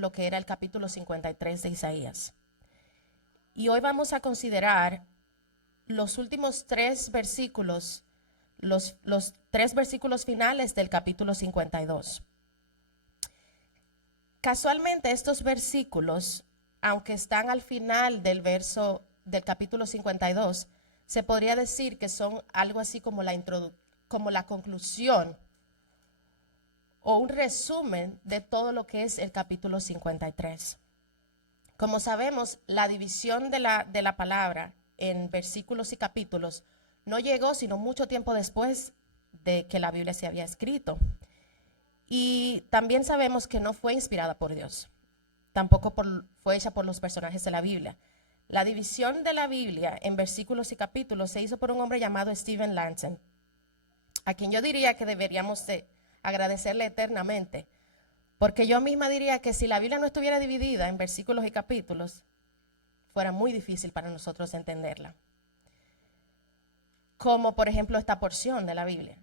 lo que era el capítulo 53 de Isaías. Y hoy vamos a considerar los últimos tres versículos, los tres versículos finales del capítulo 52. Casualmente estos versículos, aunque están al final del verso del capítulo 52, se podría decir que son algo así como la conclusión o un resumen de todo lo que es el capítulo 53. Como sabemos, la división de la palabra en versículos y capítulos no llegó sino mucho tiempo después de que la Biblia se había escrito. Y también sabemos que no fue inspirada por Dios, tampoco fue hecha por los personajes de la Biblia. La división de la Biblia en versículos y capítulos se hizo por un hombre llamado Stephen Lanson, a quien yo diría que deberíamos de agradecerle eternamente, porque yo misma diría que si la Biblia no estuviera dividida en versículos y capítulos, fuera muy difícil para nosotros entenderla. Como por ejemplo esta porción de la Biblia.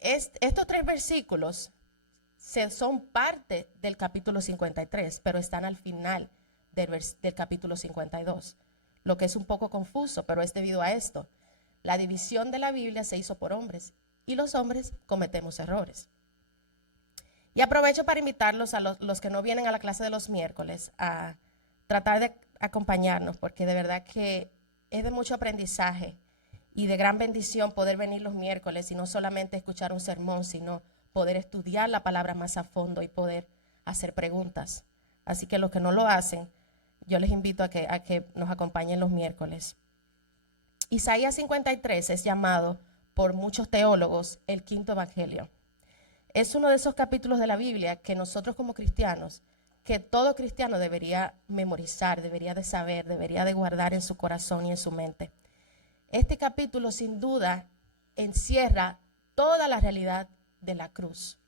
Estos tres versículos son parte del capítulo 53, pero están al final del capítulo 52, lo que es un poco confuso, pero es debido a esto. La división de la Biblia se hizo por hombres y los hombres cometemos errores. Y aprovecho para invitarlos a los que no vienen a la clase de los miércoles a tratar de acompañarnos, porque de verdad que es de mucho aprendizaje y de gran bendición poder venir los miércoles y no solamente escuchar un sermón, sino poder estudiar la palabra más a fondo y poder hacer preguntas. Así que los que no lo hacen, yo les invito a que nos acompañen los miércoles. Isaías 53 es llamado por muchos teólogos el quinto evangelio. Es uno de esos capítulos de la Biblia que nosotros como cristianos, que todo cristiano debería memorizar, debería de saber, debería de guardar en su corazón y en su mente. Este capítulo sin duda encierra toda la realidad de la cruz.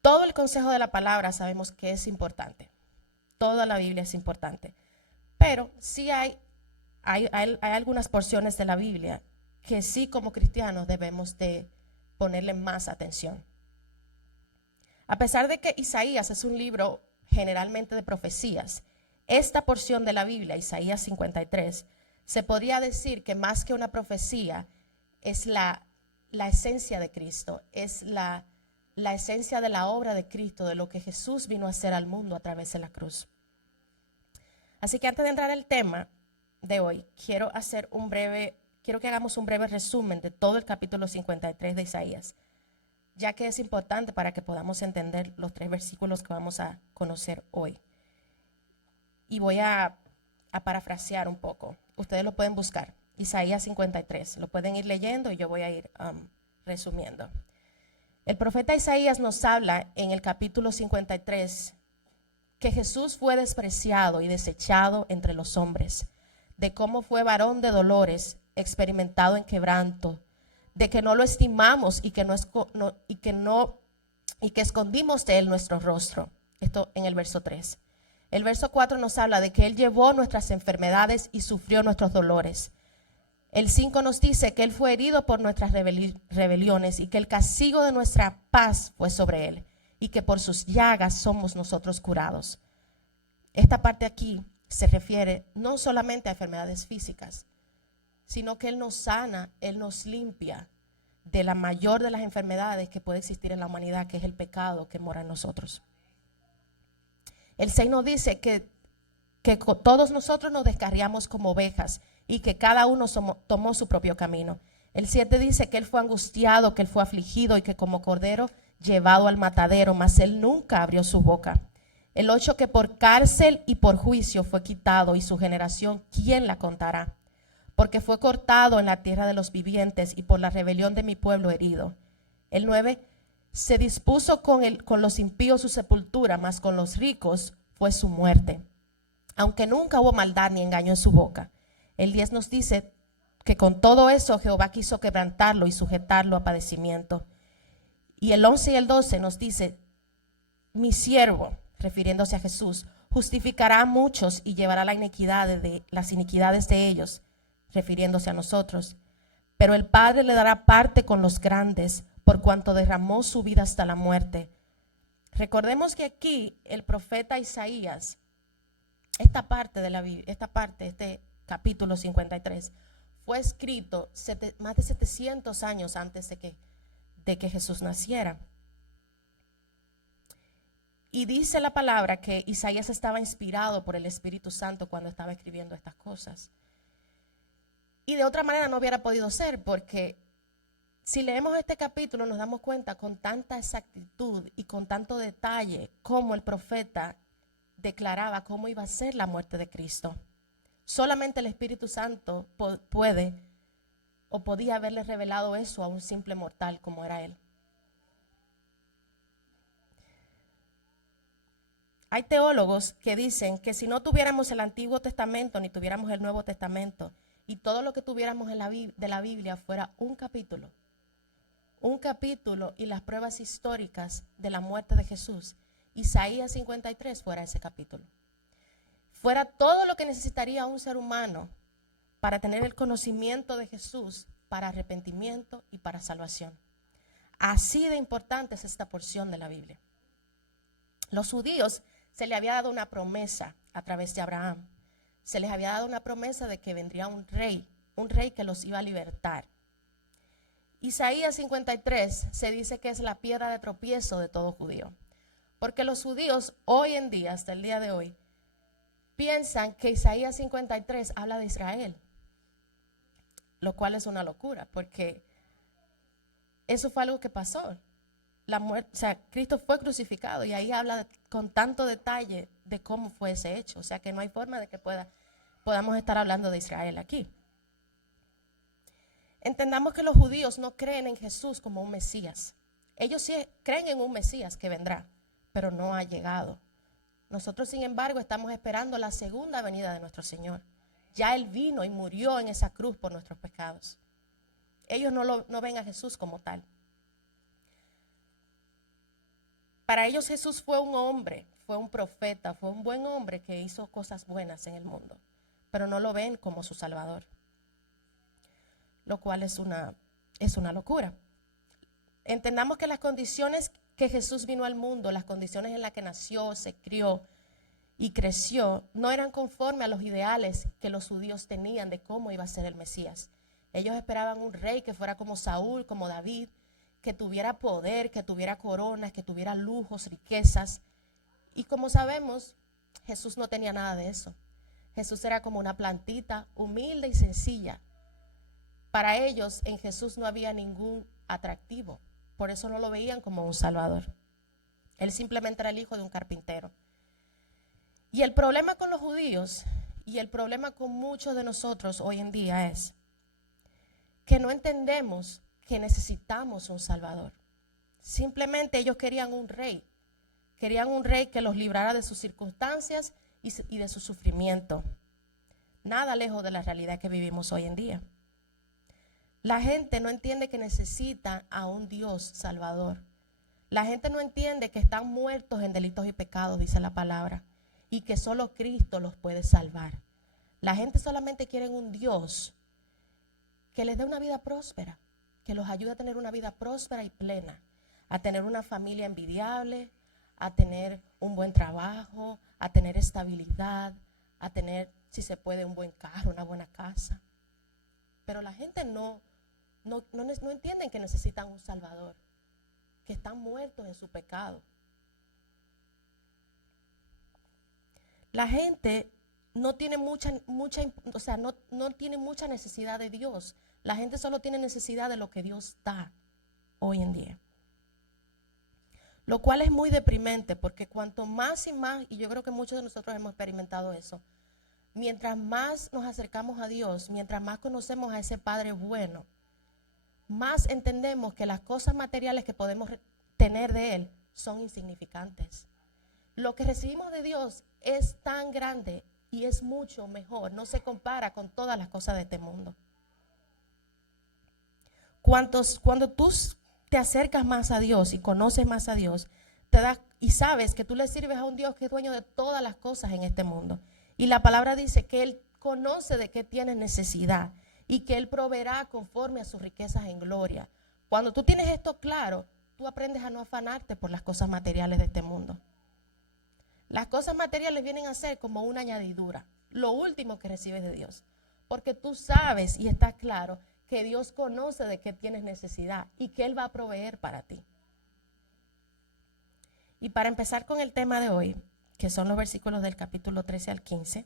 Todo el consejo de la palabra sabemos que es importante. Toda la Biblia es importante. Pero sí hay algunas porciones de la Biblia que sí como cristianos debemos de ponerle más atención. A pesar de que Isaías es un libro generalmente de profecías, esta porción de la Biblia, Isaías 53, se podría decir que más que una profecía es la esencia de Cristo, es la esencia de la obra de Cristo, de lo que Jesús vino a hacer al mundo a través de la cruz. Así que antes de entrar al tema de hoy, quiero que hagamos un breve resumen de todo el capítulo 53 de Isaías, ya que es importante para que podamos entender los tres versículos que vamos a conocer hoy. Y voy a parafrasear un poco. Ustedes lo pueden buscar, Isaías 53, lo pueden ir leyendo y yo voy a ir resumiendo. El profeta Isaías nos habla en el capítulo 53 que Jesús fue despreciado y desechado entre los hombres, de cómo fue varón de dolores, experimentado en quebranto, de que no lo estimamos y que escondimos de él nuestro rostro. Esto en el verso 3. El verso 4 nos habla de que él llevó nuestras enfermedades y sufrió nuestros dolores. El 5 nos dice que él fue herido por nuestras rebeliones y que el castigo de nuestra paz fue sobre él y que por sus llagas somos nosotros curados. Esta parte aquí se refiere no solamente a enfermedades físicas, sino que él nos sana, él nos limpia de la mayor de las enfermedades que puede existir en la humanidad, que es el pecado que mora en nosotros. El 6 nos dice que todos nosotros nos descarriamos como ovejas y que cada uno tomó su propio camino. El 7 dice que él fue angustiado, que él fue afligido y que como cordero llevado al matadero, mas él nunca abrió su boca. El 8 que por cárcel y por juicio fue quitado y su generación, ¿quién la contará? Porque fue cortado en la tierra de los vivientes y por la rebelión de mi pueblo herido. El 9 se dispuso con los impíos su sepultura, mas con los ricos fue su muerte, aunque nunca hubo maldad ni engaño en su boca. El 10 nos dice que con todo eso Jehová quiso quebrantarlo y sujetarlo a padecimiento. Y el 11 y el 12 nos dice, mi siervo, refiriéndose a Jesús, justificará a muchos y llevará las iniquidades de ellos, refiriéndose a nosotros. Pero el Padre le dará parte con los grandes, por cuanto derramó su vida hasta la muerte, Recordemos que aquí el profeta Isaías, esta parte de la Biblia, este capítulo 53, fue escrito más de 700 años antes de que Jesús naciera. Y dice la palabra que Isaías estaba inspirado por el Espíritu Santo cuando estaba escribiendo estas cosas. Y de otra manera no hubiera podido ser, porque si leemos este capítulo nos damos cuenta con tanta exactitud y con tanto detalle cómo el profeta declaraba cómo iba a ser la muerte de Cristo. Solamente el Espíritu Santo puede o podía haberle revelado eso a un simple mortal como era él. Hay teólogos que dicen que si no tuviéramos el Antiguo Testamento ni tuviéramos el Nuevo Testamento y todo lo que tuviéramos de la Biblia fuera un capítulo y las pruebas históricas de la muerte de Jesús, Isaías 53 fuera ese capítulo. Fuera todo lo que necesitaría un ser humano para tener el conocimiento de Jesús, para arrepentimiento y para salvación. Así de importante es esta porción de la Biblia. Los judíos se les había dado una promesa a través de Abraham. Se les había dado una promesa de que vendría un rey que los iba a libertar. Isaías 53 se dice que es la piedra de tropiezo de todo judío. Porque los judíos hoy en día, hasta el día de hoy, piensan que Isaías 53 habla de Israel. Lo cual es una locura, porque eso fue algo que pasó. La muerte, o sea, Cristo fue crucificado y ahí habla con tanto detalle de cómo fue ese hecho. O sea que no hay forma de que podamos estar hablando de Israel aquí. Entendamos que los judíos no creen en Jesús como un Mesías. Ellos sí creen en un Mesías que vendrá, pero no ha llegado. Nosotros, sin embargo, estamos esperando la segunda venida de nuestro Señor. Ya Él vino y murió en esa cruz por nuestros pecados. Ellos no ven a Jesús como tal. Para ellos Jesús fue un hombre, fue un profeta, fue un buen hombre que hizo cosas buenas en el mundo, pero no lo ven como su Salvador, lo cual es una locura. Entendamos que las condiciones que Jesús vino al mundo, las condiciones en las que nació, se crió y creció, no eran conforme a los ideales que los judíos tenían de cómo iba a ser el Mesías. Ellos esperaban un rey que fuera como Saúl, como David, que tuviera poder, que tuviera coronas, que tuviera lujos, riquezas. Y como sabemos, Jesús no tenía nada de eso. Jesús era como una plantita humilde y sencilla. Para ellos, en Jesús no había ningún atractivo. Por eso no lo veían como un Salvador. Él simplemente era el hijo de un carpintero. Y el problema con los judíos y el problema con muchos de nosotros hoy en día es que no entendemos que necesitamos un Salvador. Simplemente ellos querían un rey que los librara de sus circunstancias y de su sufrimiento. Nada lejos de la realidad que vivimos hoy en día. La gente no entiende que necesita a un Dios Salvador. La gente no entiende que están muertos en delitos y pecados, dice la palabra, y que solo Cristo los puede salvar. La gente solamente quiere un Dios que les dé una vida próspera, que los ayude a tener una vida próspera y plena, a tener una familia envidiable, a tener un buen trabajo, a tener estabilidad, a tener, si se puede, un buen carro, una buena casa. Pero la gente no entienden que necesitan un Salvador, que están muertos en su pecado. La gente no tiene no tiene mucha necesidad de Dios. La gente solo tiene necesidad de lo que Dios da hoy en día. Lo cual es muy deprimente, porque cuanto más y más, y yo creo que muchos de nosotros hemos experimentado eso, mientras más nos acercamos a Dios, mientras más conocemos a ese Padre bueno, más entendemos que las cosas materiales que podemos tener de Él son insignificantes. Lo que recibimos de Dios es tan grande y es mucho mejor, no se compara con todas las cosas de este mundo. Cuando tú te acercas más a Dios y conoces más a Dios, te das y sabes que tú le sirves a un Dios que es dueño de todas las cosas en este mundo. Y la palabra dice que Él conoce de qué tienes necesidad y que Él proveerá conforme a sus riquezas en gloria. Cuando tú tienes esto claro, tú aprendes a no afanarte por las cosas materiales de este mundo. Las cosas materiales vienen a ser como una añadidura, lo último que recibes de Dios. Porque tú sabes y está claro que Dios conoce de qué tienes necesidad y que Él va a proveer para ti. Y para empezar con el tema de hoy, que son los versículos del capítulo 13 al 15,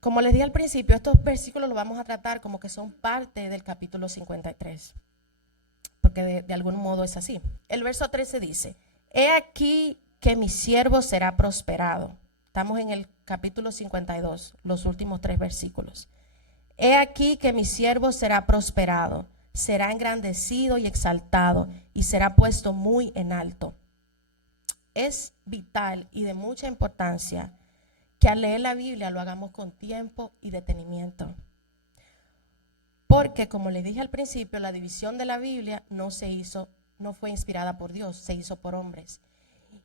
como les dije al principio, estos versículos los vamos a tratar como que son parte del capítulo 53, porque de algún modo es así. El verso 13 dice, he aquí que mi siervo será prosperado. Estamos en el capítulo 52, los últimos 3 versículos. He aquí que mi siervo será prosperado, será engrandecido y exaltado, y será puesto muy en alto. Es vital y de mucha importancia que al leer la Biblia lo hagamos con tiempo y detenimiento. Porque, como les dije al principio, la división de la Biblia no fue inspirada por Dios, se hizo por hombres.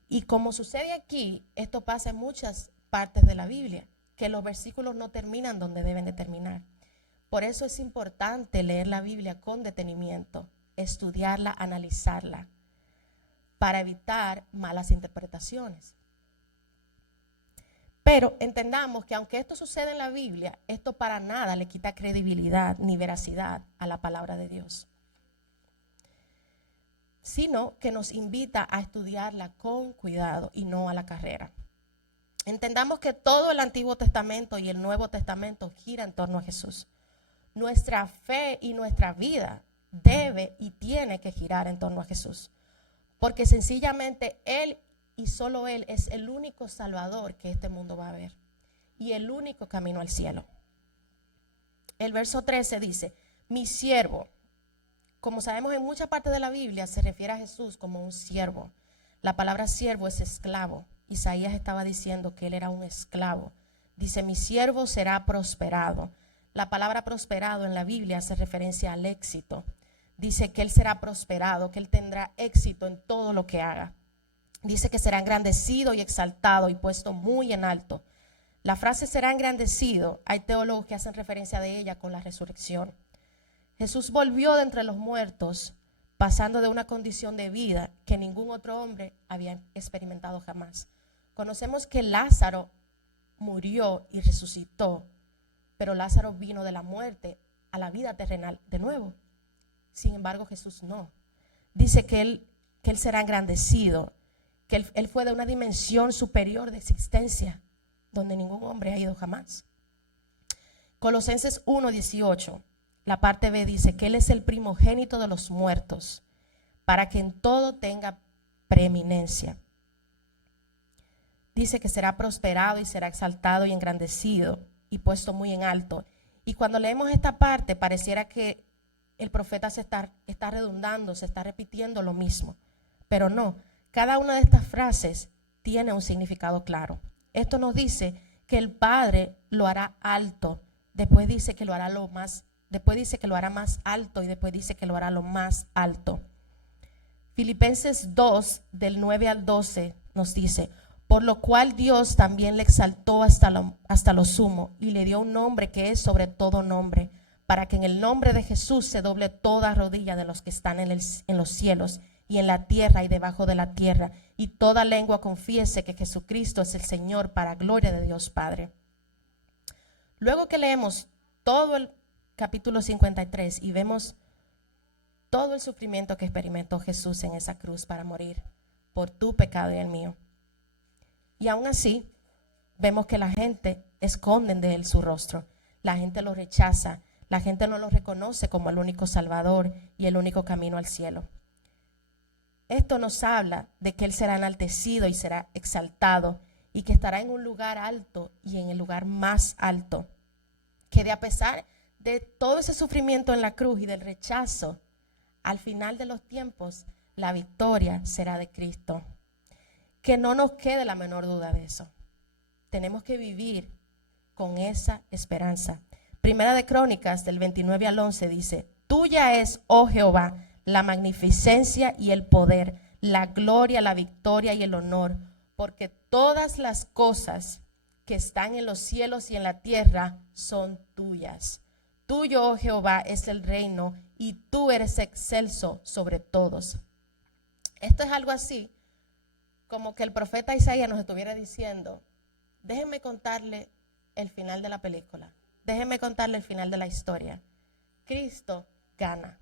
Y como sucede aquí, esto pasa en muchas partes de la Biblia, que los versículos no terminan donde deben de terminar. Por eso es importante leer la Biblia con detenimiento, estudiarla, analizarla, para evitar malas interpretaciones. Pero entendamos que aunque esto sucede en la Biblia, esto para nada le quita credibilidad ni veracidad a la palabra de Dios, sino que nos invita a estudiarla con cuidado y no a la carrera. Entendamos que todo el Antiguo Testamento y el Nuevo Testamento gira en torno a Jesús. Nuestra fe y nuestra vida debe y tiene que girar en torno a Jesús, porque sencillamente Él y solo Él es el único Salvador que este mundo va a ver y el único camino al cielo. El verso 13 dice, mi siervo. Como sabemos, en muchas partes de la Biblia se refiere a Jesús como un siervo. La palabra siervo es esclavo. Isaías estaba diciendo que él era un esclavo. Dice, mi siervo será prosperado. La palabra prosperado en la Biblia hace referencia al éxito. Dice que él será prosperado, que él tendrá éxito en todo lo que haga. Dice que será engrandecido y exaltado y puesto muy en alto. La frase será engrandecido, hay teólogos que hacen referencia de ella con la resurrección. Jesús volvió de entre los muertos, pasando de una condición de vida que ningún otro hombre había experimentado jamás. Conocemos que Lázaro murió y resucitó, pero Lázaro vino de la muerte a la vida terrenal de nuevo. Sin embargo, Jesús no. Dice que él será engrandecido, que él fue de una dimensión superior de existencia, donde ningún hombre ha ido jamás. Colosenses 1:18, la parte B dice que Él es el primogénito de los muertos, para que en todo tenga preeminencia. Dice que será prosperado y será exaltado y engrandecido y puesto muy en alto. Y cuando leemos esta parte, pareciera que el profeta se está redundando, se está repitiendo lo mismo, pero no. Cada una de estas frases tiene un significado claro. Esto nos dice que el Padre lo hará alto, después dice que lo hará después dice que lo hará más alto y después dice que lo hará lo más alto. Filipenses 2, del 9 al 12 nos dice, por lo cual Dios también le exaltó hasta lo sumo y le dio un nombre que es sobre todo nombre, para que en el nombre de Jesús se doble toda rodilla de los que están en los cielos y en la tierra y debajo de la tierra, y toda lengua confiese que Jesucristo es el Señor, para gloria de Dios Padre. Luego que leemos todo el capítulo 53 y vemos todo el sufrimiento que experimentó Jesús en esa cruz para morir por tu pecado y el mío, y aún así vemos que la gente esconde de él su rostro, la gente lo rechaza, la gente no lo reconoce como el único Salvador y el único camino al cielo. Esto nos habla de que Él será enaltecido y será exaltado y que estará en un lugar alto y en el lugar más alto. Que a pesar de todo ese sufrimiento en la cruz y del rechazo, al final de los tiempos, la victoria será de Cristo. Que no nos quede la menor duda de eso. Tenemos que vivir con esa esperanza. Primera de Crónicas, del 29 al 11, dice, tuya es, oh Jehová, la magnificencia y el poder, la gloria, la victoria y el honor, porque todas las cosas que están en los cielos y en la tierra son tuyas. Tuyo, oh Jehová, es el reino y tú eres excelso sobre todos. Esto es algo así como que el profeta Isaías nos estuviera diciendo, déjenme contarle el final de la película, déjenme contarle el final de la historia. Cristo gana.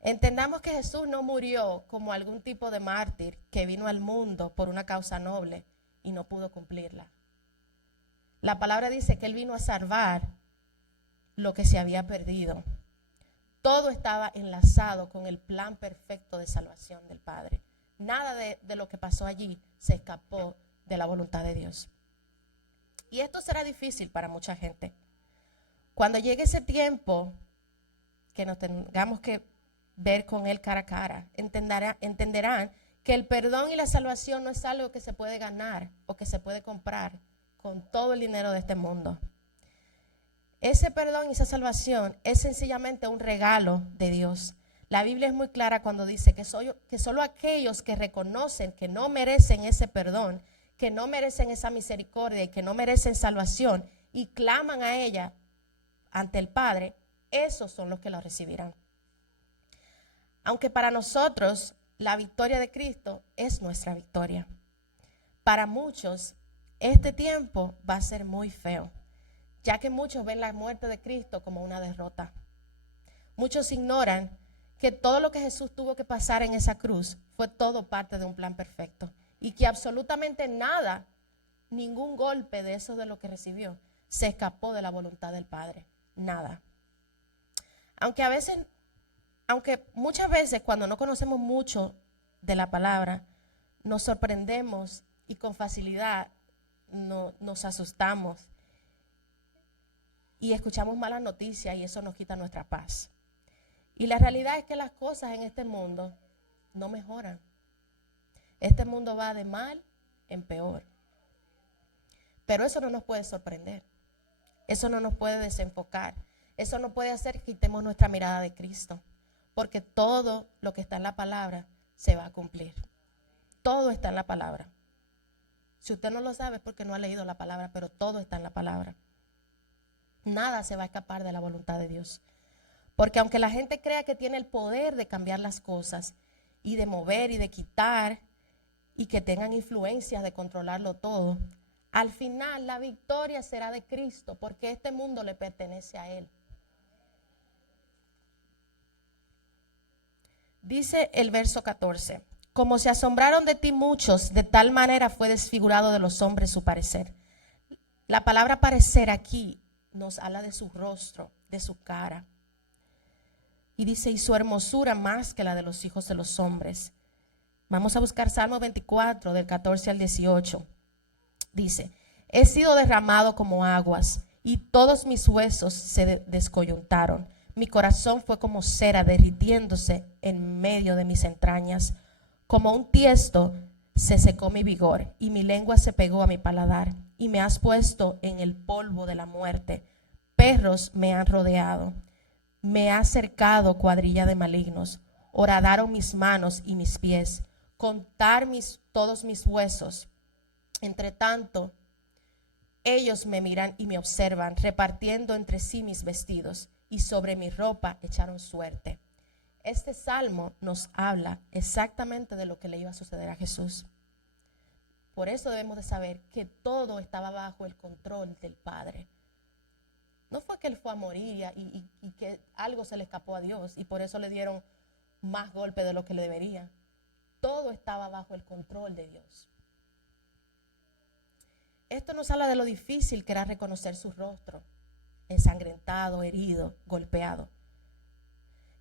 Entendamos que Jesús no murió como algún tipo de mártir que vino al mundo por una causa noble y no pudo cumplirla. La palabra dice que Él vino a salvar lo que se había perdido. Todo estaba enlazado con el plan perfecto de salvación del Padre. Nada de lo que pasó allí se escapó de la voluntad de Dios. Y esto será difícil para mucha gente. Cuando llegue ese tiempo que nos tengamos que ver con Él cara a cara, entenderán que el perdón y la salvación no es algo que se puede ganar o que se puede comprar con todo el dinero de este mundo. Ese perdón y esa salvación es sencillamente un regalo de Dios. La Biblia es muy clara cuando dice que solo aquellos que reconocen que no merecen ese perdón, que no merecen esa misericordia y que no merecen salvación y claman a ella ante el Padre, esos son los que la recibirán. Aunque para nosotros la victoria de Cristo es nuestra victoria, para muchos este tiempo va a ser muy feo, ya que muchos ven la muerte de Cristo como una derrota. Muchos ignoran que todo lo que Jesús tuvo que pasar en esa cruz fue todo parte de un plan perfecto y que absolutamente nada, ningún golpe de eso de lo que recibió, se escapó de la voluntad del Padre. Nada. Aunque muchas veces cuando no conocemos mucho de la palabra, nos sorprendemos y con facilidad nos asustamos y escuchamos malas noticias y eso nos quita nuestra paz. Y la realidad es que las cosas en este mundo no mejoran. Este mundo va de mal en peor. Pero eso no nos puede sorprender. Eso no nos puede desenfocar. Eso no puede hacer que quitemos nuestra mirada de Cristo. Porque todo lo que está en la palabra se va a cumplir. Todo está en la palabra. Si usted no lo sabe es porque no ha leído la palabra, pero todo está en la palabra. Nada se va a escapar de la voluntad de Dios. Porque aunque la gente crea que tiene el poder de cambiar las cosas y de mover y de quitar y que tengan influencias de controlarlo todo, al final la victoria será de Cristo porque este mundo le pertenece a Él. Dice el verso 14, como se asombraron de ti muchos, de tal manera fue desfigurado de los hombres su parecer. La palabra parecer aquí nos habla de su rostro, de su cara. Y dice, y su hermosura más que la de los hijos de los hombres. Vamos a buscar Salmo 24, del 14 al 18. Dice, he sido derramado como aguas, y todos mis huesos se descoyuntaron. Mi corazón fue como cera derritiéndose en medio de mis entrañas. Como un tiesto se secó mi vigor, y mi lengua se pegó a mi paladar. Y me has puesto en el polvo de la muerte. Perros me han rodeado. Me ha cercado cuadrilla de malignos. Horadaron mis manos y mis pies. Contar todos mis huesos. Entre tanto, ellos me miran y me observan, repartiendo entre sí mis vestidos, y sobre mi ropa echaron suerte. Este salmo nos habla exactamente de lo que le iba a suceder a Jesús. Por eso debemos de saber que todo estaba bajo el control del Padre. No fue que Él fue a morir y que algo se le escapó a Dios y por eso le dieron más golpe de lo que le debería. Todo estaba bajo el control de Dios. Esto nos habla de lo difícil que era reconocer su rostro, ensangrentado, herido, golpeado.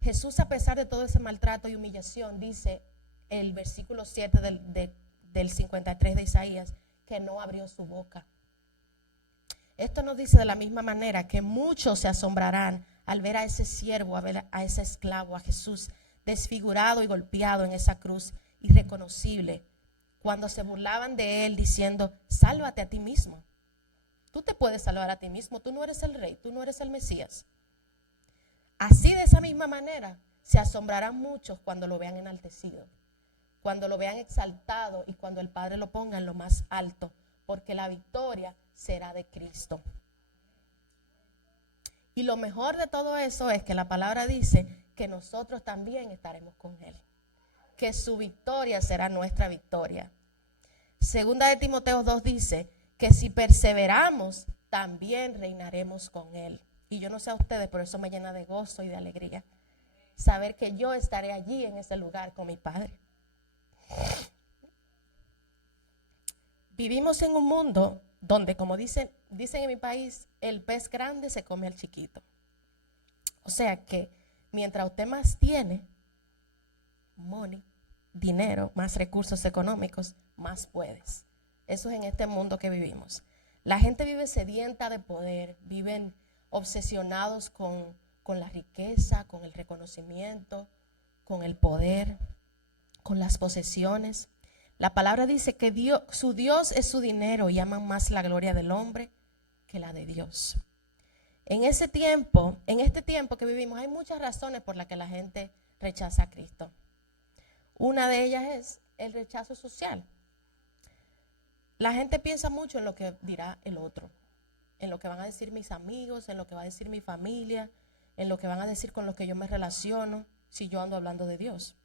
Jesús, a pesar de todo ese maltrato y humillación, dice el versículo 7 del 53 de Isaías, que no abrió su boca. Esto nos dice de la misma manera que muchos se asombrarán al ver a ese siervo, a ver a ese esclavo, a Jesús, desfigurado y golpeado en esa cruz, irreconocible, cuando se burlaban de él diciendo, sálvate a ti mismo. Tú te puedes salvar a ti mismo, tú no eres el rey, tú no eres el Mesías. Así, de esa misma manera, se asombrarán muchos cuando lo vean enaltecido, cuando lo vean exaltado y cuando el Padre lo ponga en lo más alto, porque la victoria será de Cristo. Y lo mejor de todo eso es que la palabra dice que nosotros también estaremos con Él, que su victoria será nuestra victoria. Segunda de Timoteo 2 dice que si perseveramos, también reinaremos con Él. Y yo no sé a ustedes, pero eso me llena de gozo y de alegría. Saber que yo estaré allí en ese lugar con mi Padre. Vivimos en un mundo donde, como dicen en mi país, el pez grande se come al chiquito. O sea que mientras usted más tiene, money, dinero, más recursos económicos, más puedes. Eso es en este mundo que vivimos. La gente vive sedienta de poder, viven obsesionados con la riqueza, con el reconocimiento, con el poder, con las posesiones. La palabra dice que su Dios es su dinero y aman más la gloria del hombre que la de Dios. En este tiempo que vivimos, hay muchas razones por las que la gente rechaza a Cristo. Una de ellas es el rechazo social. La gente piensa mucho en lo que dirá el otro, en lo que van a decir mis amigos, en lo que va a decir mi familia, en lo que van a decir con los que yo me relaciono, si yo ando hablando de Dios.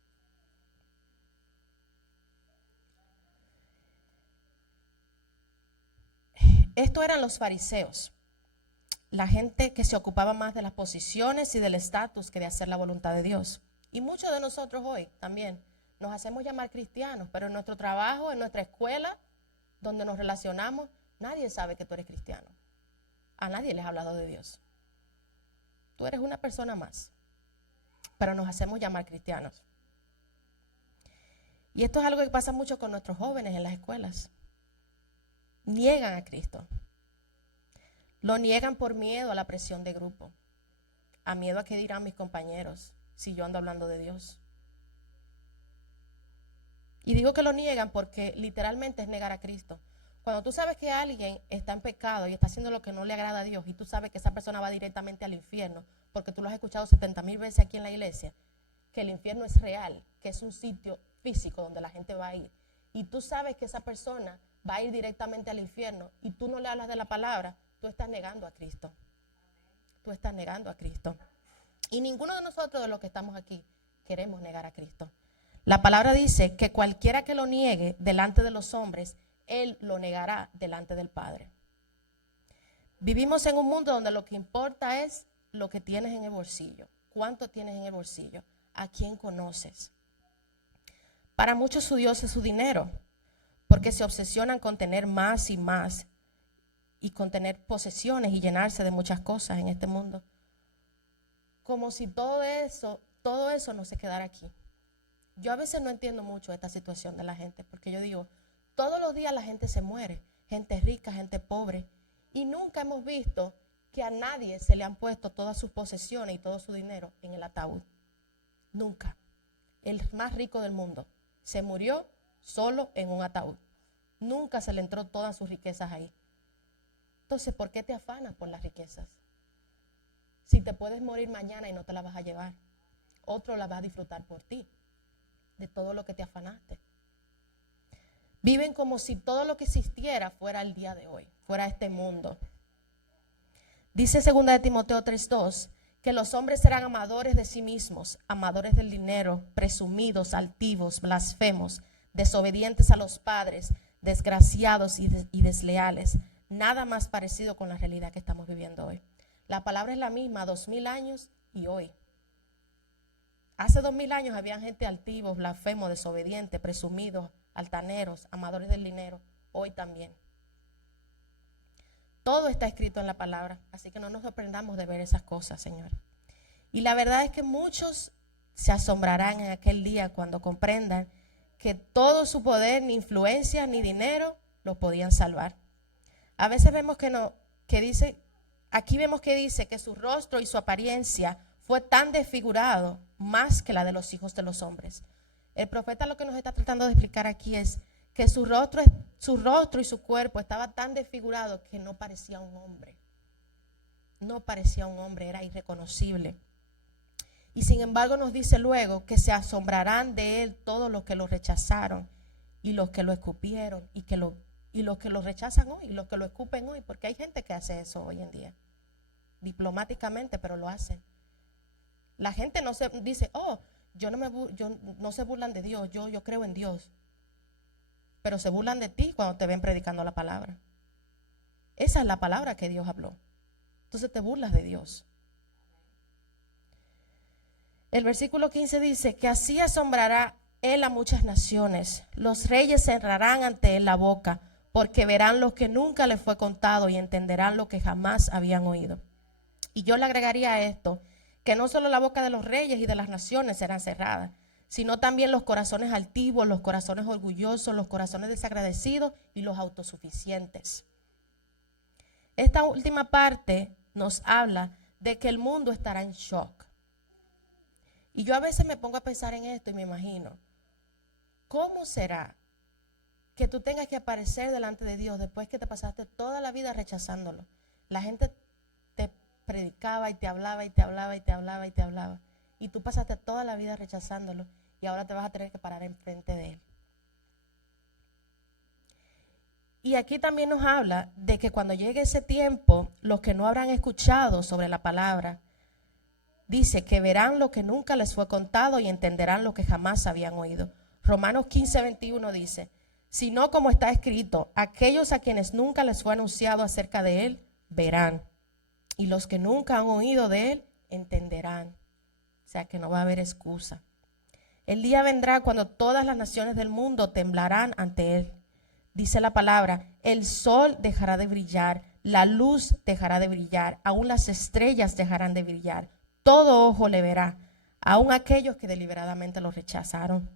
Esto eran los fariseos, la gente que se ocupaba más de las posiciones y del estatus que de hacer la voluntad de Dios. Y muchos de nosotros hoy también nos hacemos llamar cristianos, pero en nuestro trabajo, en nuestra escuela, donde nos relacionamos, nadie sabe que tú eres cristiano. A nadie les ha hablado de Dios. Tú eres una persona más, pero nos hacemos llamar cristianos. Y esto es algo que pasa mucho con nuestros jóvenes en las escuelas. Niegan a Cristo. Lo niegan por miedo a la presión de grupo, a miedo a qué dirán mis compañeros si yo ando hablando de Dios. Y digo que lo niegan porque literalmente es negar a Cristo. Cuando tú sabes que alguien está en pecado y está haciendo lo que no le agrada a Dios y tú sabes que esa persona va directamente al infierno, porque tú lo has escuchado 70,000 veces aquí en la iglesia, que el infierno es real, que es un sitio físico donde la gente va a ir, y tú sabes que esa persona va a ir directamente al infierno y tú no le hablas de la palabra, tú estás negando a Cristo. Tú estás negando a Cristo. Y ninguno de nosotros de los que estamos aquí queremos negar a Cristo. La palabra dice que cualquiera que lo niegue delante de los hombres, él lo negará delante del Padre. Vivimos en un mundo donde lo que importa es lo que tienes en el bolsillo. ¿Cuánto tienes en el bolsillo? ¿A quién conoces? Para muchos su Dios es su dinero, porque se obsesionan con tener más y más y con tener posesiones y llenarse de muchas cosas en este mundo. Como si todo eso no se quedara aquí. Yo a veces no entiendo mucho esta situación de la gente, porque yo digo, todos los días la gente se muere, gente rica, gente pobre, y nunca hemos visto que a nadie se le han puesto todas sus posesiones y todo su dinero en el ataúd. Nunca. El más rico del mundo se murió solo en un ataúd. Nunca se le entró todas sus riquezas ahí. Entonces, ¿por qué te afanas por las riquezas? Si te puedes morir mañana y no te la vas a llevar, otro la va a disfrutar por ti, de todo lo que te afanaste. Viven como si todo lo que existiera fuera el día de hoy, fuera este mundo. Dice 2 de Timoteo 3:2 que los hombres serán amadores de sí mismos, amadores del dinero, presumidos, altivos, blasfemos, desobedientes a los padres, desgraciados y desleales. Nada más parecido con la realidad que estamos viviendo hoy. La palabra es la misma 2000 años y hoy. Hace 2000 años había gente altivos, blasfemos, desobedientes, presumidos, altaneros, amadores del dinero. Hoy también. Todo está escrito en la palabra, así que no nos sorprendamos de ver esas cosas, Señor. Y la verdad es que muchos se asombrarán en aquel día cuando comprendan que todo su poder, ni influencia, ni dinero los podían salvar. A veces vemos aquí vemos que dice que su rostro y su apariencia fue tan desfigurado más que la de los hijos de los hombres. El profeta lo que nos está tratando de explicar aquí es que su rostro y su cuerpo estaba tan desfigurado que no parecía un hombre. No parecía un hombre, era irreconocible. Y sin embargo nos dice luego que se asombrarán de él todos los que lo rechazaron y los que lo escupieron y los que lo rechazan hoy, y los que lo escupen hoy, porque hay gente que hace eso hoy en día. diplomáticamente, pero lo hacen. La gente no se dice, oh, yo no se burlan de Dios, yo creo en Dios. Pero se burlan de ti cuando te ven predicando la palabra. Esa es la palabra que Dios habló. Entonces te burlas de Dios. El versículo 15 dice que así asombrará él a muchas naciones. Los reyes cerrarán ante él la boca, porque verán lo que nunca les fue contado y entenderán lo que jamás habían oído. Y yo le agregaría a esto, que no solo la boca de los reyes y de las naciones serán cerradas, sino también los corazones altivos, los corazones orgullosos, los corazones desagradecidos y los autosuficientes. Esta última parte nos habla de que el mundo estará en shock. Y yo a veces me pongo a pensar en esto y me imagino, ¿cómo será que tú tengas que aparecer delante de Dios después que te pasaste toda la vida rechazándolo? La gente te predicaba y te hablaba y te hablaba y te hablaba y te hablaba. Y tú pasaste toda la vida rechazándolo y ahora te vas a tener que parar enfrente de él. Y aquí también nos habla de que cuando llegue ese tiempo, los que no habrán escuchado sobre la palabra, dice que verán lo que nunca les fue contado y entenderán lo que jamás habían oído. Romanos 15:21 dice, sino como está escrito, aquellos a quienes nunca les fue anunciado acerca de él, verán. Y los que nunca han oído de él, entenderán. O sea que no va a haber excusa. El día vendrá cuando todas las naciones del mundo temblarán ante él. Dice la palabra, el sol dejará de brillar, la luz dejará de brillar, aún las estrellas dejarán de brillar. Todo ojo le verá, aún aquellos que deliberadamente lo rechazaron.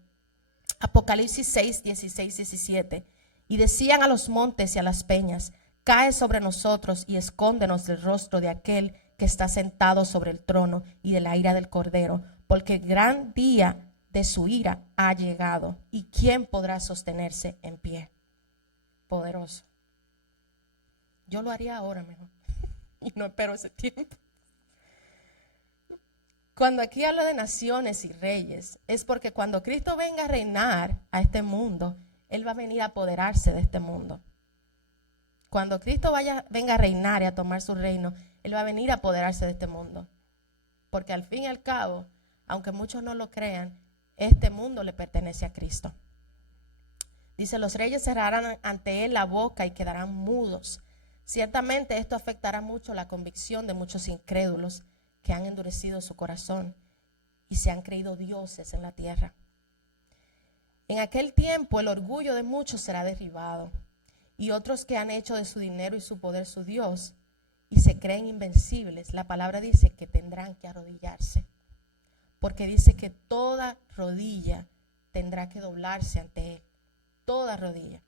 Apocalipsis 6, 16, 17. Y decían a los montes y a las peñas, cae sobre nosotros y escóndenos del rostro de aquel que está sentado sobre el trono y de la ira del Cordero, porque el gran día de su ira ha llegado. ¿Y quién podrá sostenerse en pie? Poderoso. Yo lo haría ahora mejor y no espero ese tiempo. Cuando aquí habla de naciones y reyes, es porque cuando Cristo venga a reinar a este mundo, Él va a venir a apoderarse de este mundo. Cuando Cristo venga a reinar y a tomar su reino, Él va a venir a apoderarse de este mundo. Porque al fin y al cabo, aunque muchos no lo crean, este mundo le pertenece a Cristo. Dice, los reyes cerrarán ante él la boca y quedarán mudos. Ciertamente esto afectará mucho la convicción de muchos incrédulos que han endurecido su corazón y se han creído dioses en la tierra. En aquel tiempo el orgullo de muchos será derribado y otros que han hecho de su dinero y su poder su Dios y se creen invencibles, la palabra dice que tendrán que arrodillarse, porque dice que toda rodilla tendrá que doblarse ante él. Toda rodilla,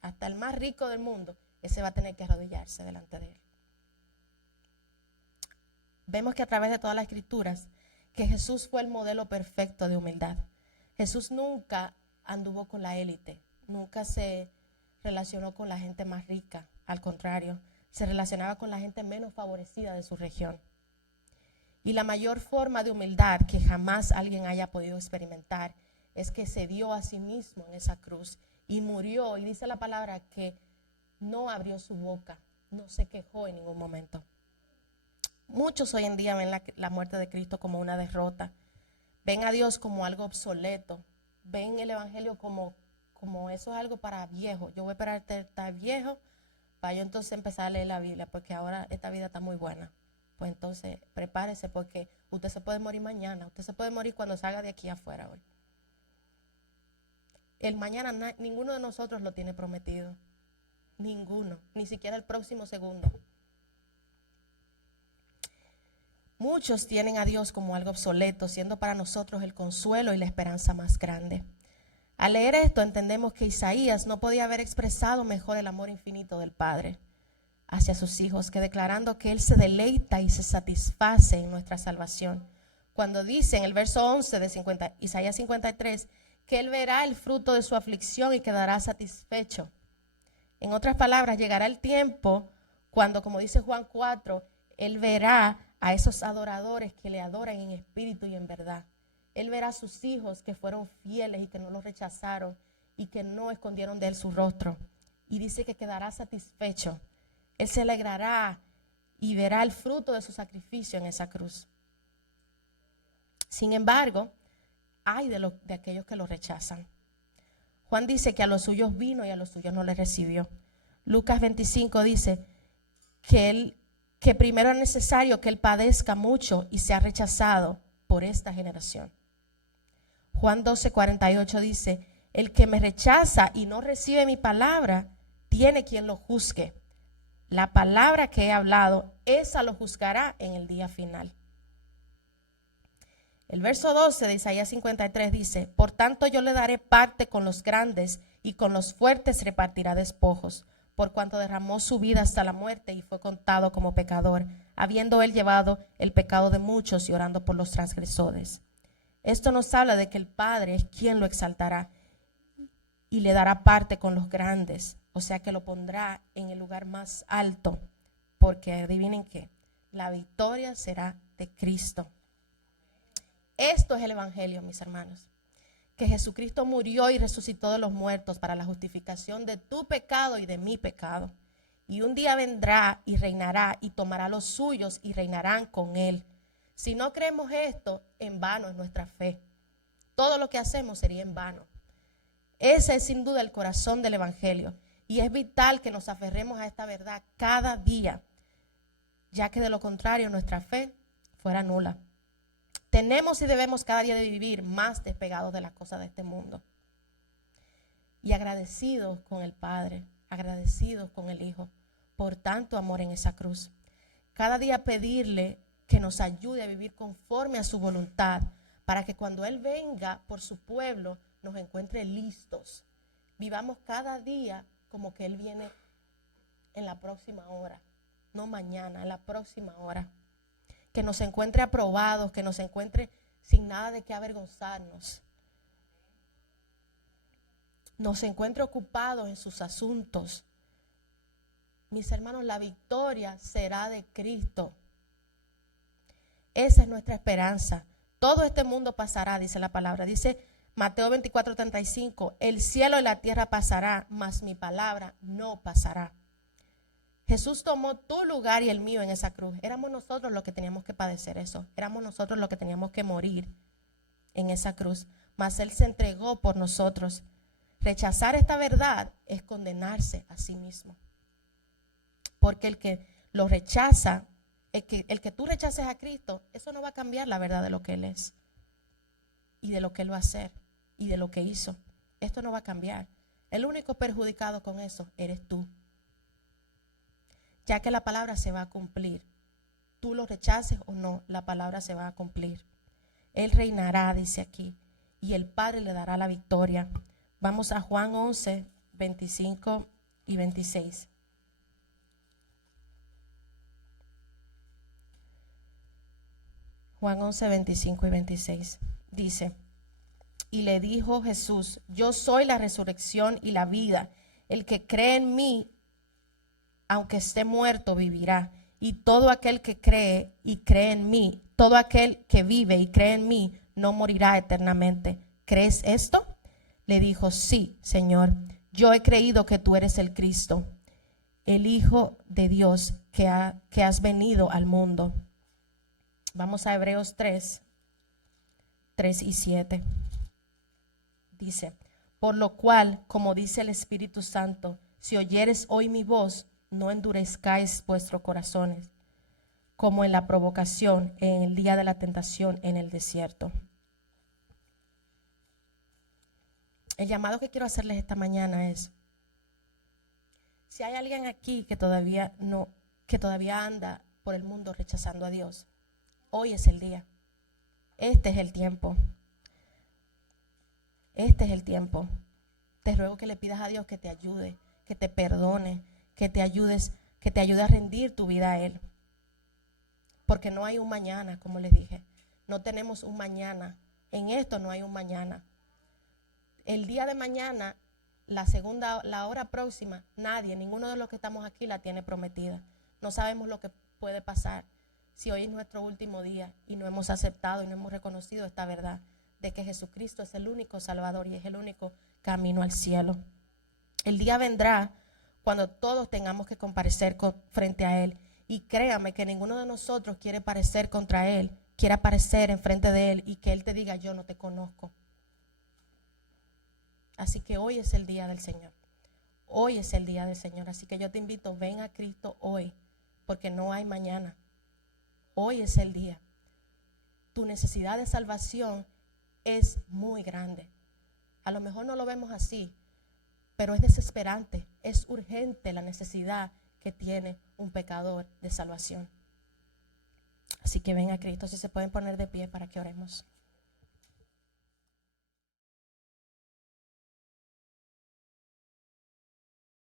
hasta el más rico del mundo, ese va a tener que arrodillarse delante de él. Vemos que a través de todas las escrituras, que Jesús fue el modelo perfecto de humildad. Jesús nunca anduvo con la élite, nunca se relacionó con la gente más rica, al contrario, se relacionaba con la gente menos favorecida de su región. Y la mayor forma de humildad que jamás alguien haya podido experimentar es que se dio a sí mismo en esa cruz y murió, y dice la palabra que no abrió su boca, no se quejó en ningún momento. Muchos hoy en día ven la muerte de Cristo como una derrota, ven a Dios como algo obsoleto, ven el evangelio como eso es algo para viejos. Yo voy a esperar estar viejo para yo entonces empezar a leer la Biblia, porque ahora esta vida está muy buena. Pues entonces prepárese, porque usted se puede morir mañana, usted se puede morir cuando salga de aquí afuera hoy. El mañana ninguno de nosotros lo tiene prometido. Ninguno, ni siquiera el próximo segundo. Muchos tienen a Dios como algo obsoleto, siendo para nosotros el consuelo y la esperanza más grande. Al leer esto entendemos que Isaías no podía haber expresado mejor el amor infinito del Padre hacia sus hijos, que declarando que Él se deleita y se satisface en nuestra salvación. Cuando dice en el verso 11 de Isaías 53, que Él verá el fruto de su aflicción y quedará satisfecho. En otras palabras, llegará el tiempo cuando, como dice Juan 4, Él verá a esos adoradores que le adoran en espíritu y en verdad. Él verá a sus hijos que fueron fieles y que no los rechazaron y que no escondieron de Él su rostro. Y dice que quedará satisfecho. Él se alegrará y verá el fruto de su sacrificio en esa cruz. Sin embargo, hay de aquellos que lo rechazan. Juan dice que a los suyos vino y a los suyos no les recibió. Lucas 25 dice que primero es necesario que él padezca mucho y sea rechazado por esta generación. Juan 12:48 dice: el que me rechaza y no recibe mi palabra, tiene quien lo juzgue. La palabra que he hablado, esa lo juzgará en el día final. El verso 12 de Isaías 53 dice: por tanto yo le daré parte con los grandes y con los fuertes repartirá despojos, por cuanto derramó su vida hasta la muerte y fue contado como pecador, habiendo él llevado el pecado de muchos y orando por los transgresores. Esto nos habla de que el Padre es quien lo exaltará y le dará parte con los grandes, o sea que lo pondrá en el lugar más alto, porque adivinen qué, la victoria será de Cristo. Esto es el evangelio, mis hermanos, que Jesucristo murió y resucitó de los muertos para la justificación de tu pecado y de mi pecado. Y un día vendrá y reinará y tomará los suyos y reinarán con él. Si no creemos esto, en vano es nuestra fe. Todo lo que hacemos sería en vano. Ese es sin duda el corazón del evangelio y es vital que nos aferremos a esta verdad cada día, ya que de lo contrario nuestra fe fuera nula. Tenemos y debemos cada día de vivir más despegados de las cosas de este mundo y agradecidos con el Padre, agradecidos con el Hijo por tanto amor en esa cruz. Cada día pedirle que nos ayude a vivir conforme a su voluntad, para que cuando Él venga por su pueblo nos encuentre listos. Vivamos cada día como que Él viene en la próxima hora, no mañana, en la próxima hora. Que nos encuentre aprobados, que nos encuentre sin nada de qué avergonzarnos. Nos encuentre ocupados en sus asuntos. Mis hermanos, la victoria será de Cristo. Esa es nuestra esperanza. Todo este mundo pasará, dice la palabra. Dice Mateo 24:35, el cielo y la tierra pasará, mas mi palabra no pasará. Jesús tomó tu lugar y el mío en esa cruz. Éramos nosotros los que teníamos que padecer eso. Éramos nosotros los que teníamos que morir en esa cruz. Mas Él se entregó por nosotros. Rechazar esta verdad es condenarse a sí mismo. Porque el que lo rechaza, el que tú rechaces a Cristo, eso no va a cambiar la verdad de lo que Él es. Y de lo que Él va a hacer. Y de lo que hizo. Esto no va a cambiar. El único perjudicado con eso eres tú. Ya que la palabra se va a cumplir. Tú lo rechaces o no, la palabra se va a cumplir. Él reinará, dice aquí, y el Padre le dará la victoria. Vamos a Juan 11, 25 y 26. Juan 11, 25 y 26. Dice, y le dijo Jesús, yo soy la resurrección y la vida. El que cree en mí, aunque esté muerto, vivirá. Y todo aquel que cree y cree en mí, todo aquel que vive y cree en mí, no morirá eternamente. ¿Crees esto? Le dijo, sí, Señor, yo he creído que tú eres el Cristo, el Hijo de Dios que has venido al mundo. Vamos a Hebreos 3 y 7. Dice, por lo cual, como dice el Espíritu Santo, si oyeres hoy mi voz, no endurezcáis vuestros corazones, como en la provocación, en el día de la tentación en el desierto. El llamado que quiero hacerles esta mañana es, si hay alguien aquí que todavía anda por el mundo rechazando a Dios, hoy es el día. Este es el tiempo. Este es el tiempo. Te ruego que le pidas a Dios que te ayude, que te perdone, que te ayude a rendir tu vida a Él. Porque no hay un mañana, como les dije. No tenemos un mañana. En esto no hay un mañana. El día de mañana, la hora próxima, ninguno de los que estamos aquí la tiene prometida. No sabemos lo que puede pasar si hoy es nuestro último día y no hemos aceptado y no hemos reconocido esta verdad de que Jesucristo es el único Salvador y es el único camino al cielo. El día vendrá cuando todos tengamos que comparecer frente a Él Y créame que ninguno de nosotros quiere parecer contra Él, quiere aparecer enfrente de Él y que Él te diga, yo no te conozco. Así que hoy es el día del Señor. Hoy es el día del Señor. Así que yo te invito, ven a Cristo hoy, porque no hay mañana. Hoy es el día. Tu necesidad de salvación es muy grande. A lo mejor no lo vemos así, pero es desesperante, es urgente la necesidad que tiene un pecador de salvación. Así que ven a Cristo. Si se pueden poner de pie para que oremos.